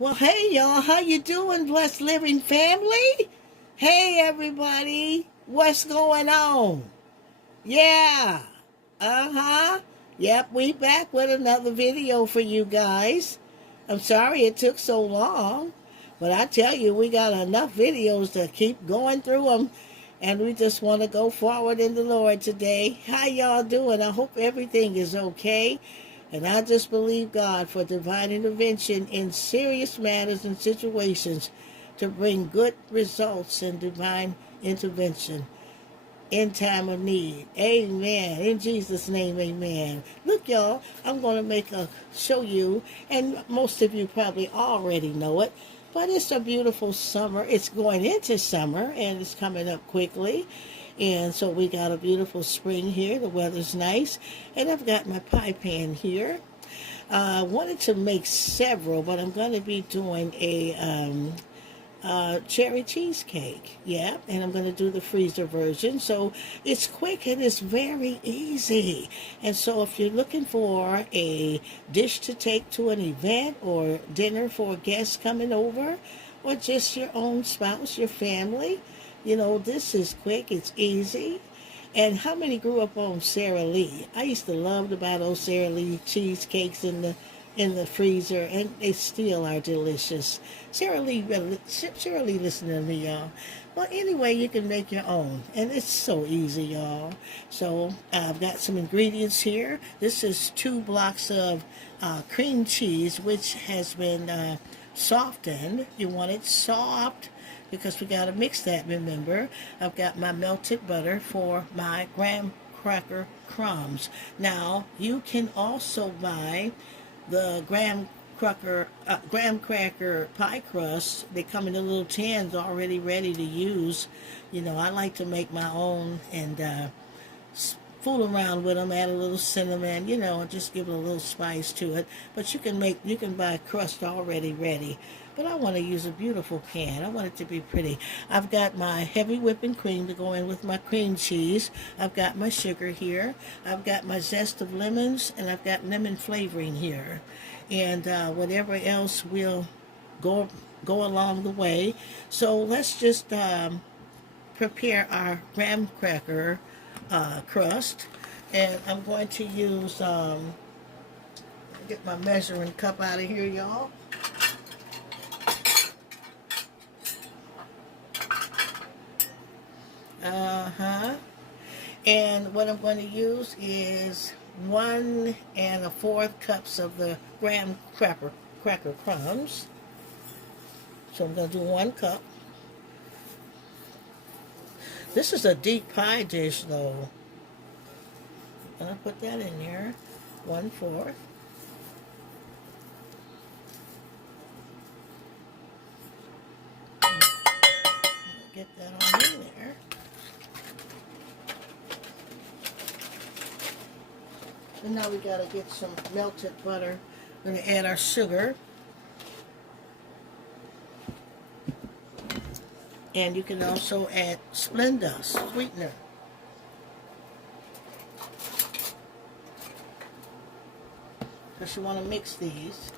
Well, hey y'all, how you doing, blessed living family? Hey everybody, what's going on? Yeah, uh-huh. Yep, we back with another video for you guys. I'm sorry it took so long, but I tell you, we got enough videos to keep going through them, and we just want to go forward in the Lord today. How y'all doing? I hope everything is okay. And I just believe God for divine intervention in serious matters and situations to bring good results and divine intervention in time of need. Amen. In Jesus' name, amen. Look, y'all, I'm going to show you, and most of you probably already know it, but it's a beautiful summer. It's going into summer, and it's coming up quickly. And so we got a beautiful spring here. The weather's nice. And I've got my pie pan here. I wanted to make several, but I'm going to be doing a cherry cheesecake. Yeah, and I'm going to do the freezer version. So it's quick and it's very easy. And so if you're looking for a dish to take to an event or dinner for guests coming over, or just your own spouse, your family, this is quick, it's easy. And how many grew up on Sara Lee? I used to love to buy those Sara Lee cheesecakes in the freezer, and they still are delicious. Sara Lee, listen to me, y'all. Well, anyway, you can make your own, and it's so easy, y'all. So I've got some ingredients here. This is 2 blocks of cream cheese, which has been softened. You want it soft because we got to mix that, remember. I've got my melted butter for my graham cracker crumbs. Now, you can also buy the graham cracker pie crust. They come in the little tins already ready to use. I like to make my own and fool around with them, add a little cinnamon, and just give it a little spice to it. But you can buy crust already ready. But I want to use a beautiful pan. I want it to be pretty. I've got my heavy whipping cream to go in with my cream cheese. I've got my sugar here. I've got my zest of lemons, and I've got lemon flavoring here. And whatever else will go along the way. So let's just prepare our graham cracker crust, and I'm going to use get my measuring cup out of here, y'all. And what I'm going to use is 1 1/4 cups of the graham cracker crumbs. So I'm going to do 1 cup. This is a deep pie dish, though. I'm going to put that in there. 1/4. Get that on in there. And now we got to get some melted butter. We're going to add our sugar. And you can also add Splenda, sweetener. Because you want to mix these.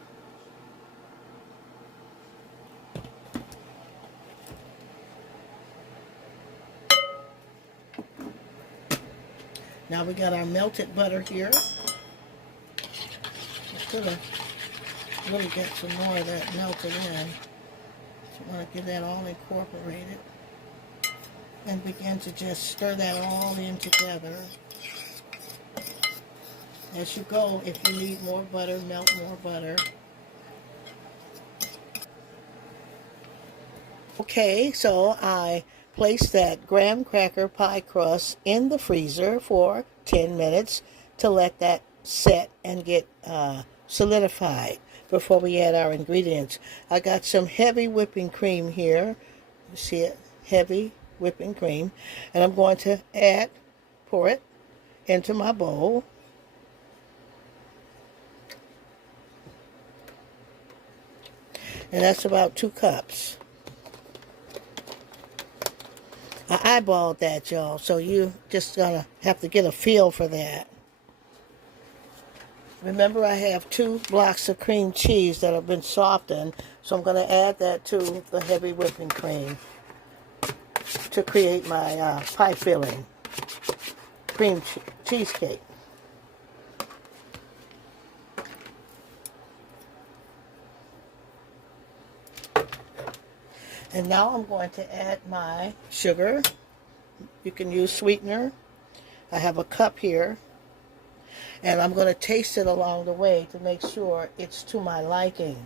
Now we got our melted butter here. I could have really got some more of that melted in. So I want to get that all incorporated. And begin to just stir that all in together. As you go, if you need more butter, melt more butter. Okay, so I placed that graham cracker pie crust in the freezer for 10 minutes to let that set and get solidified before we add our ingredients. I got some heavy whipping cream here. You see it? Heavy whipping cream. And I'm going to pour it into my bowl. And that's about 2 cups. I eyeballed that, y'all, so you just gonna have to get a feel for that. Remember, I have 2 blocks of cream cheese that have been softened, so I'm going to add that to the heavy whipping cream to create my pie filling cream cheesecake. And now I'm going to add my sugar. You can use sweetener. I have a cup here. And I'm going to taste it along the way to make sure it's to my liking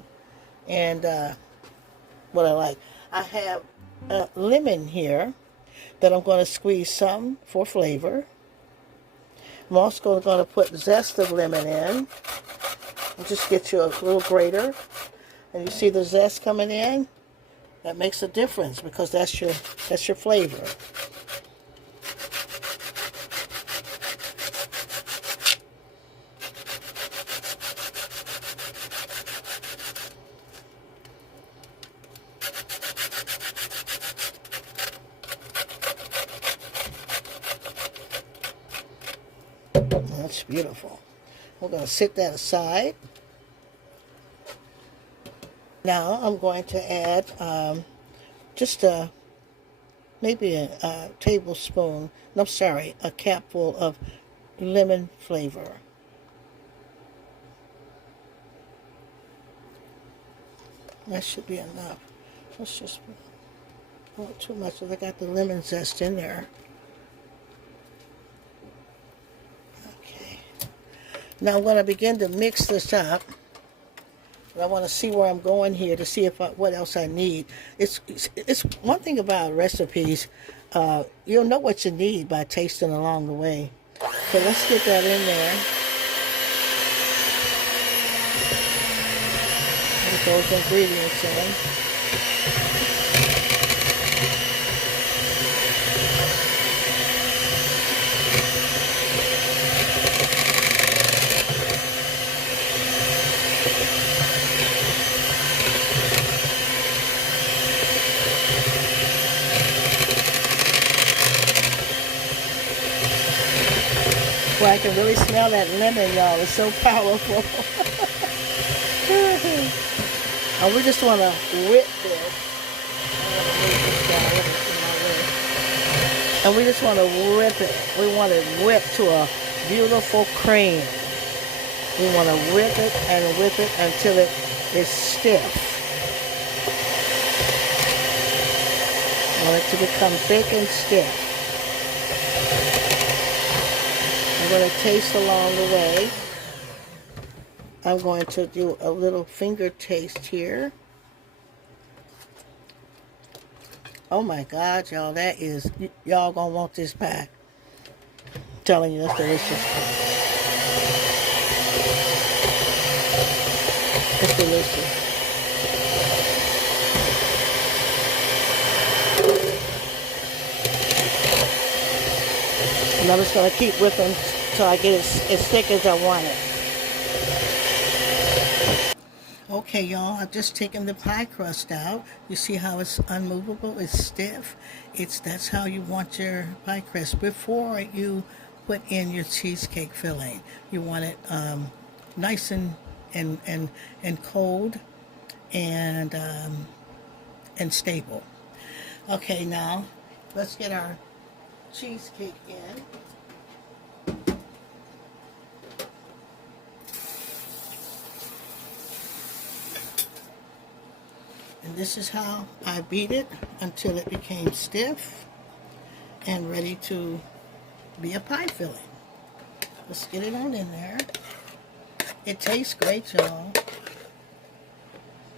and what I like. I have a lemon here that I'm going to squeeze some for flavor. I'm also going to put zest of lemon in. And just get you a little grater. And you see the zest coming in? That makes a difference because that's your flavor. That's beautiful. We're going to set that aside. Now I'm going to add just maybe a tablespoon, no sorry, a capful of lemon flavor. That should be enough. Let's just, not too much, because I got the lemon zest in there. Okay. Now I'm going to begin to mix this up. I want to see where I'm going here to see if what else I need. It's one thing about recipes, you'll know what you need by tasting along the way. So let's get that in there. Get those ingredients in. Well, I can really smell that lemon, y'all. It's so powerful. And we just want to whip this. And we just want to whip it. We want it whipped to a beautiful cream. We want to whip it until it is stiff. We want it to become thick and stiff. I'm going to taste along the way. I'm going to do a little finger taste here. Oh my God, y'all, that is, y'all gonna want this pie. I'm telling you, that's delicious. It's delicious. And I'm just gonna keep whipping till I get it as thick as I want it. Okay, y'all, I've just taken the pie crust out. You see how it's unmovable, it's stiff. That's how you want your pie crust before you put in your cheesecake filling. You want it nice and cold and stable. Okay, now let's get our cheesecake in. And this is how I beat it until it became stiff and ready to be a pie filling. Let's get it on in there. It tastes great, y'all.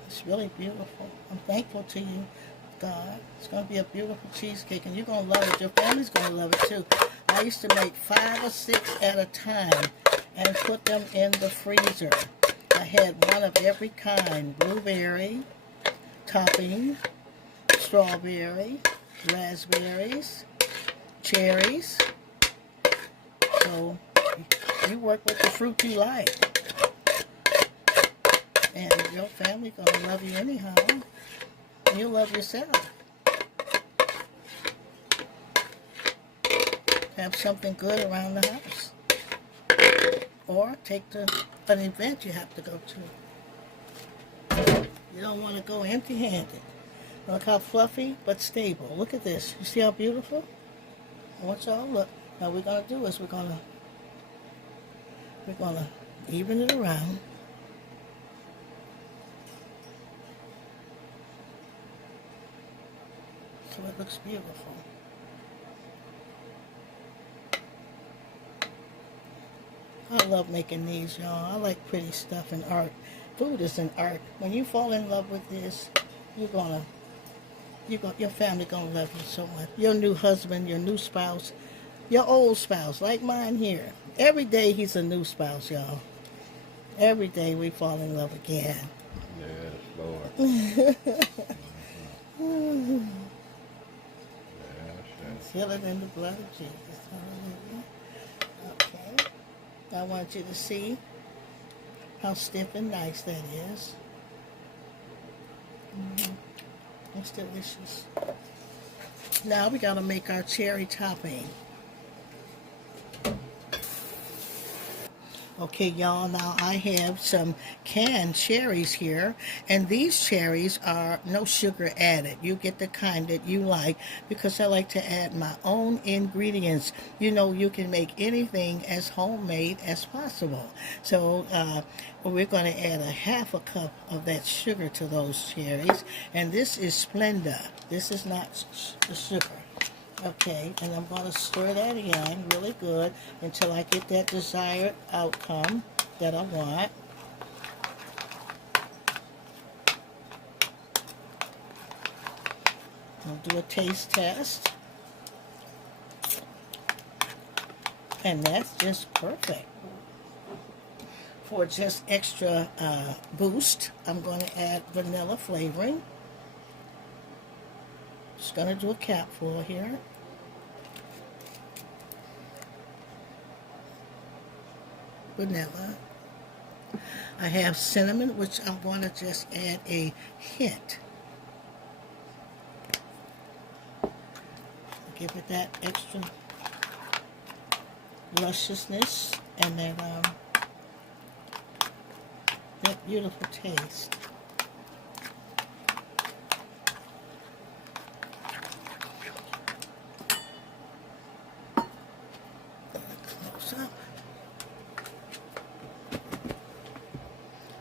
It's really beautiful. I'm thankful to you, God. It's going to be a beautiful cheesecake, and you're going to love it. Your family's going to love it, too. I used to make 5 or 6 at a time and put them in the freezer. I had one of every kind. Blueberry, topping, strawberry, raspberries, cherries. So you work with the fruit you like. And your family gonna love you anyhow. And you'll love yourself. Have something good around the house. or take to an event you have to go to. You don't want to go empty-handed. Look how fluffy but stable. Look at this. You see how beautiful? I want y'all to look. Now what we're gonna do is we're gonna even it around. So it looks beautiful. I love making these, y'all. I like pretty stuff and art. Food is an art. When you fall in love with this, your family gonna love you so much. Your new husband, your new spouse, your old spouse, like mine here. Every day he's a new spouse, y'all. Every day we fall in love again. Yes, Lord. Mm-hmm. Yes, Feel it in the blood of Jesus. Hallelujah. Okay. I want you to see how stiff and nice that is. It's delicious. Now we gotta make our cherry topping. Okay, y'all, now I have some canned cherries here, and these cherries are no sugar added. You get the kind that you like, because I like to add my own ingredients. You know, you can make anything as homemade as possible. So we're going to add a half a cup of that sugar to those cherries, and this is Splenda. This is not the sugar. Okay, and I'm going to stir that in really good until I get that desired outcome that I want. I'll do a taste test. And that's just perfect. For just extra boost, I'm going to add vanilla flavoring. Just going to do a capful here. Vanilla. I have cinnamon, which I'm going to just add a hint. Give it that extra lusciousness and that beautiful taste. Close up.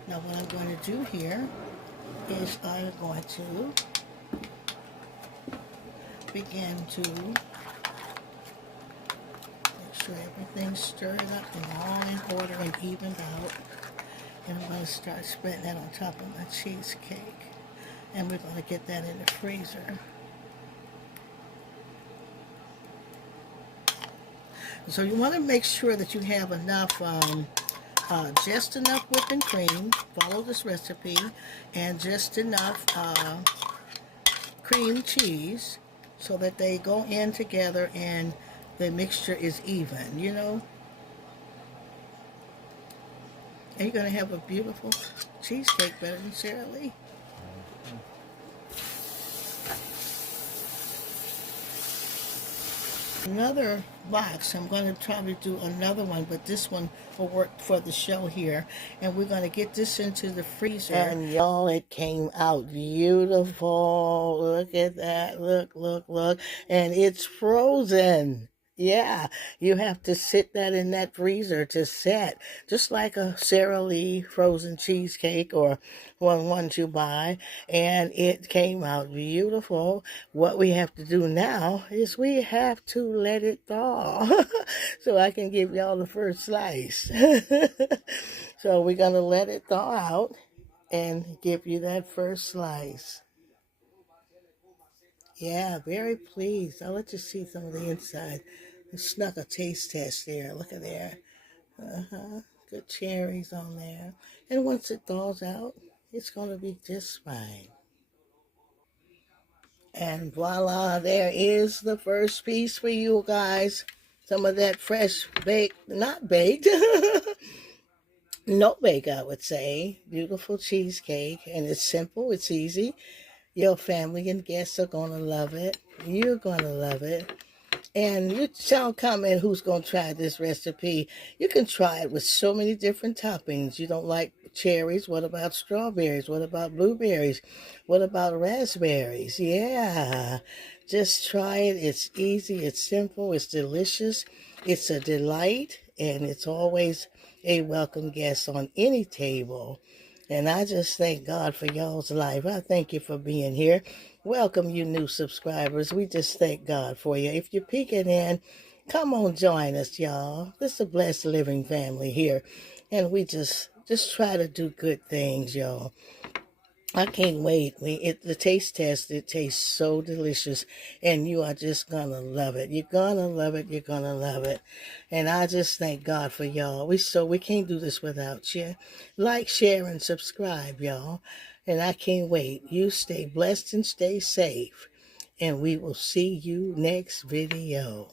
Now what I'm going to do here is I'm going to begin to make sure everything's stirred up and all in order and evened out. And I'm going to start spreading that on top of my cheesecake. And we're going to get that in the freezer. So you want to make sure that you have enough, just enough whipping cream. Follow this recipe. And just enough cream cheese so that they go in together and the mixture is even, you know. And you're going to have a beautiful cheesecake better than Sara Lee. Another box, I'm going to probably do another one, but this one will work for the show here. And we're going to get this into the freezer. And y'all, it came out beautiful. Look at that. Look, look, look. And it's frozen. Yeah, you have to sit that in that freezer to set, just like a Sara Lee frozen cheesecake or ones you buy, and it came out beautiful. What we have to do now is we have to let it thaw so I can give y'all the first slice. So we're going to let it thaw out and give you that first slice. Yeah, very pleased. I'll let you see some of the inside. I snuck a taste test there. Look at there. Good cherries on there. And once it thaws out, it's going to be just fine. And voila, there is the first piece for you guys. Some of that fresh baked, not baked, no bake, I would say. Beautiful cheesecake. And it's simple, it's easy. Your family and guests are going to love it. You're going to love it. And you tell comment who's going to try this recipe. You can try it with so many different toppings. You don't like cherries? What about strawberries? What about blueberries? What about raspberries? Yeah, just try it. It's easy, it's simple, it's delicious, it's a delight, and it's always a welcome guest on any table. And I just thank God for y'all's life. I thank you for being here. Welcome, you new subscribers. We just thank God for you. If you're peeking in, come on, join us, y'all. This is a blessed living family here. And we just try to do good things, y'all. I can't wait. The taste test, it tastes so delicious, and you are just gonna love it. You're gonna love it. You're gonna love it. And I just thank God for y'all. We can't do this without you. Like, share, and subscribe, y'all. And I can't wait. You stay blessed and stay safe. And we will see you next video.